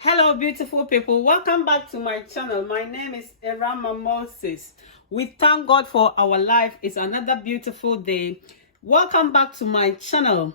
Hello beautiful people, welcome back to my channel. My name is Erama Moses. We thank God for our life. It's another beautiful day. Welcome back to my channel.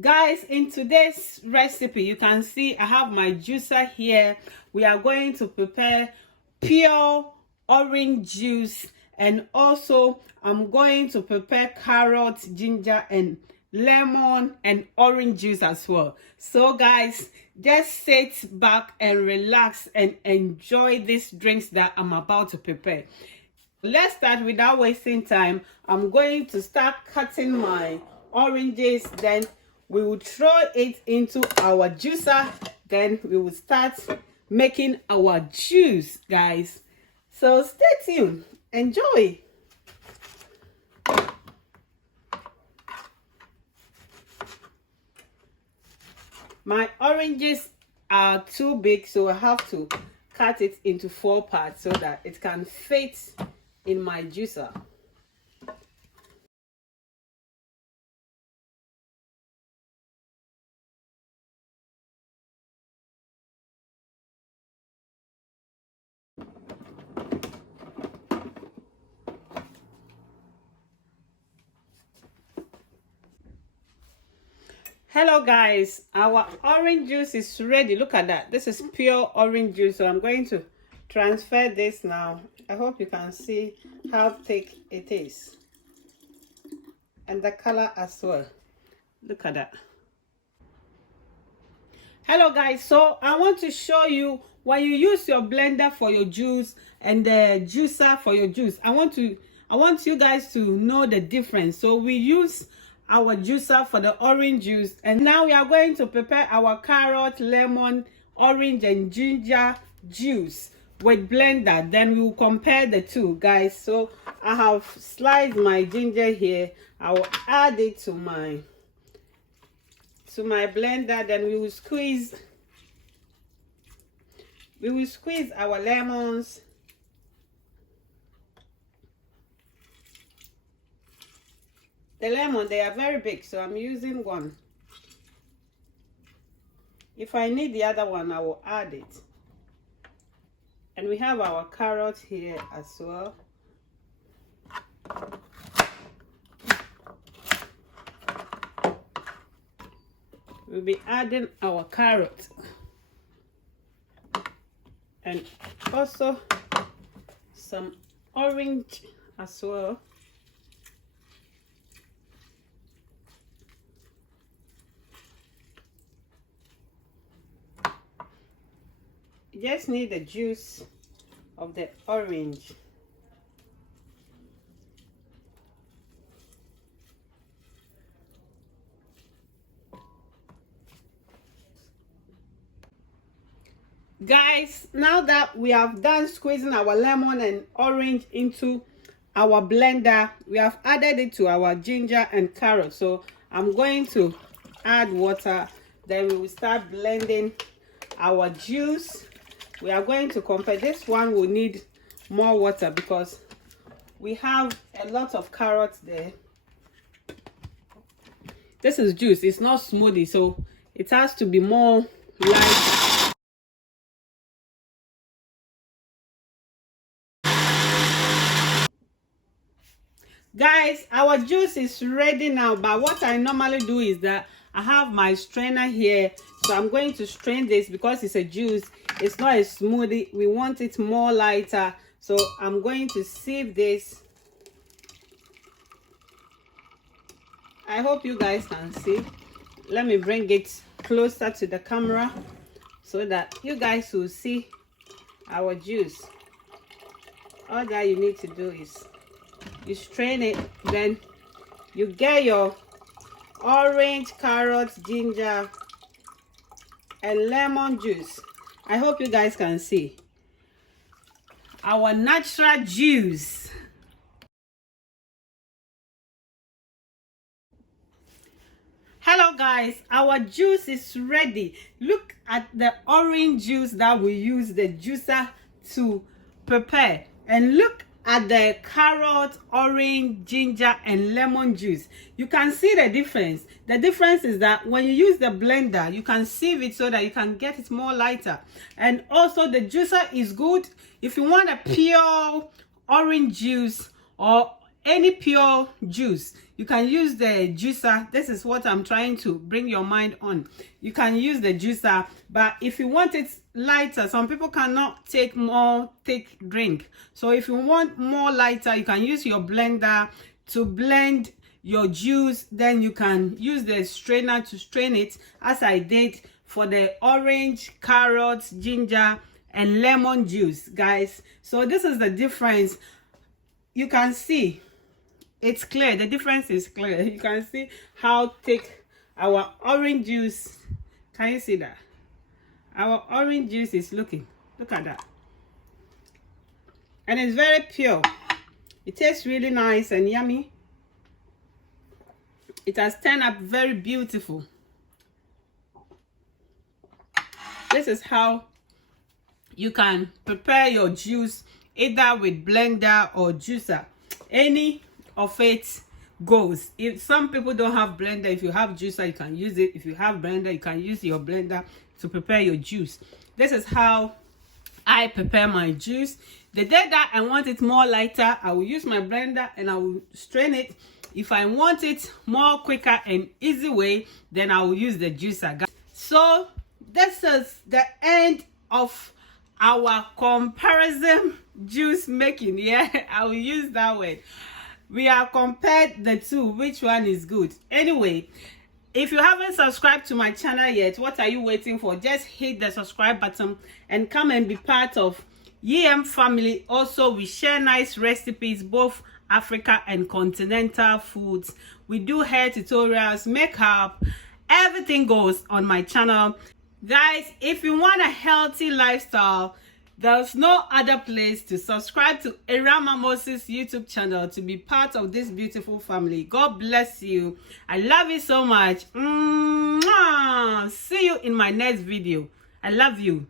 Guys, in today's recipe you can see I have my juicer here. We are going to prepare pure orange juice, and also I'm going to prepare carrot, ginger and lemon and orange juice as well. So guys, just sit back and relax and enjoy these drinks that I'm about to prepare. Let's start without wasting time. I'm going to start cutting my oranges, then we will throw it into our juicer, then we will start making our juice, guys. So stay tuned, enjoy. My oranges are too big, so I have to cut it into 4 parts so that it can fit in my juicer. Hello guys, our orange juice is ready. Look at that. This is pure orange juice. So I'm going to transfer this now. I hope you can see how thick it is, and the color as well. Look at that. Hello guys, so I want to show you when you use your blender for your juice and the juicer for your juice. I want you guys to know the difference. So we use our juicer for the orange juice, and now we are going to prepare our carrot, lemon, orange and ginger juice with blender. Then we will compare the two, guys. So I have sliced my ginger here. I will add it to my blender. Then we will squeeze our lemons. The lemon, they are very big, so I'm using one. If I need the other one, I will add it. And we have our carrot here as well. We'll be adding our carrot and also some orange as well. You just need the juice of the orange. Guys, now that we have done squeezing our lemon and orange into our blender, we have added it to our ginger and carrot. So I'm going to add water, then we will start blending our juice. We are going to compare. This one will need more water because we have a lot of carrots there. This is juice, it's not smoothie, so it has to be more light. Guys, our juice is ready now, but what I normally do is that I have my strainer here, so I'm going to strain this because it's a juice. It's not a smoothie. We want it more lighter, so I'm going to sieve this. I hope you guys can see. Let me bring it closer to the camera so that you guys will see our juice. All that you need to do is you strain it, then you get your orange, carrot, ginger and lemon juice. I hope you guys can see our natural juice. Hello guys, our juice is ready. Look at the orange juice that we use the juicer to prepare, and look at the carrot, orange, ginger, and lemon juice. You can see the difference. The difference is that when you use the blender, you can sieve it so that you can get it more lighter. And also the juicer is good. If you want a pure orange juice or any pure juice, you can use the juicer. This is what I'm trying to bring your mind on. You can use the juicer, but if you want it lighter, some people cannot take more thick drink. So if you want more lighter, you can use your blender to blend your juice. Then you can use the strainer to strain it, as I did for the orange, carrots, ginger, and lemon juice, guys. So this is the difference. You can see it's clear. The difference is clear. You can see how thick our orange juice. Can you see that? Our orange juice is looking. Look at that. And it's very pure. It tastes really nice and yummy. It has turned up very beautiful. This is how you can prepare your juice, either with blender or juicer. Any of it goes. If some people don't have blender, if you have juicer, you can use it. If you have blender, you can use your blender to prepare your juice. This is how I prepare my juice. The day that I want it more lighter, I will use my blender and I will strain it. If I want it more quicker and easy way, then I will use the juicer. So this is the end of our comparison juice making. Yeah, I will use that word. We have compared the two, which one is good. Anyway, if you haven't subscribed to my channel yet, what are you waiting for? Just hit the subscribe button and come and be part of EM family. Also, we share nice recipes, both Africa and continental foods. We do hair tutorials, makeup, everything goes on my channel. Guys, if you want a healthy lifestyle, there's no other place to subscribe to Erama Moses YouTube channel to be part of this beautiful family. God bless you. I love you so much. See you in my next video. I love you.